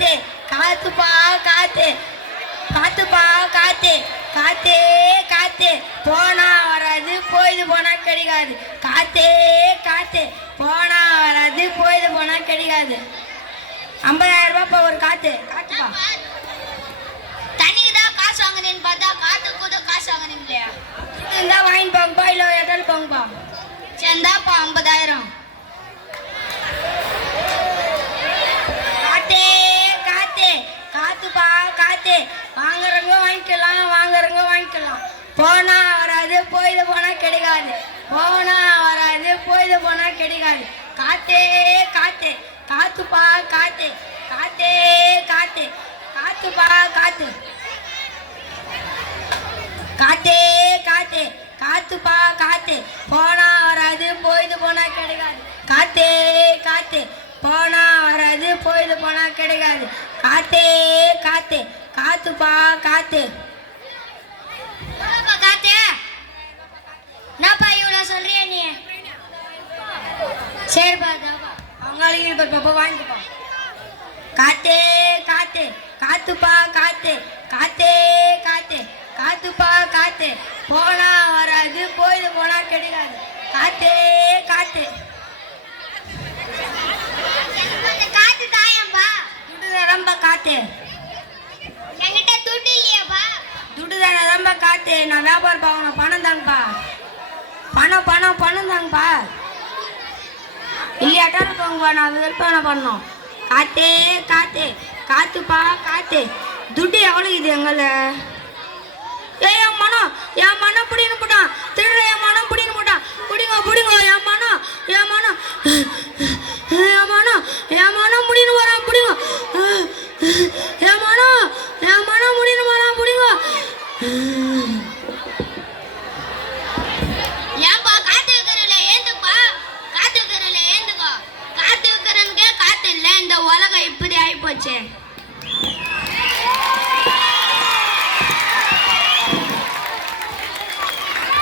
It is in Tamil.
காத்தே காத்துப்பா காத்து காத்துப்பா காத்தே காத்தே காத்தே போனா வராது போயிது போனா கிடைக்காது காத்தே காத்தே போனா வராது போயிது போனா கிடைக்காது 50,000 ரூபாய் ஒரு காத்து காத்துப்பா தண்ணிக்கு தான் காசு வாங்கினேன்னு பார்த்தா காத்து கூட காசு வாங்கினேன் இல்லையா இருந்தா வாங்கி போங்கப்பா இல்லை எதாவது போங்கப்பா சேர்ந்தாப்பா 50,000 காத்தே காத்தே காத்துப்பா காத்தே வாங்குறவங்க வாங்கிக்கலாம் போனா வராது போயிது போனா கிடைக்காது போனா வராது போயிது போனா கிடைக்காது காத்தே காத்தே காத்துப்பா காத்தே காத்தே காத்தே காத்துப்பா காத்து காத்தே காத்தே காத்துப்பா காத்தே போனா வராது போயிது போனா கிடைக்காது காத்தே காத்தே போனா வராது போயிது போனா கிடைக்காது காத்தே காத்தே காத்துப்பா காத்து காத்து என்னப்பா இவ்வளோ சொல்றிய நீ சரிப்பா அவங்களுக்கு இப்போ வாங்கிப்பா காத்தே காத்தே காத்துப்பா காத்தே காத்தே காத்தே காத்துப்பா காத்தே போனா வராது போயிது போனா கிடைக்காது காத்தே காத்தே காத்து தாயம்பா துட்டு ரொம்ப காத்தே என்கிட்ட துட்டு இல்லையாப்பா துட்டு தானே ரொம்ப காத்தே நான் வியாபாரம் பார்க்கணும் பணம் தாங்கப்பா பணம் தாங்கப்பா இல்லையாட்டாலும் போங்கப்பா நான் விற்பனை பண்ணோம் காத்தே காத்தே காத்துப்பா காத்தே துட்டு எவ்வளோ இது எங்களை என் மனம் பிடின்னு போட்டான் திருடுற என் மனம் பிடின்னு போட்டான் பிடிங்க என் மனம் முடின்னு வரான் பிடிங்க என் மனம் முடின்னு வரான் பிடிங்க ஏன்பா காத்து வைக்கிறல ஏந்துப்பா காத்து வைக்கிறல ஏந்துக்கோ காத்து வைக்கிறனுக்கே காத்து இல்லை இந்த உலகம் இப்படி ஆயிப்போச்சு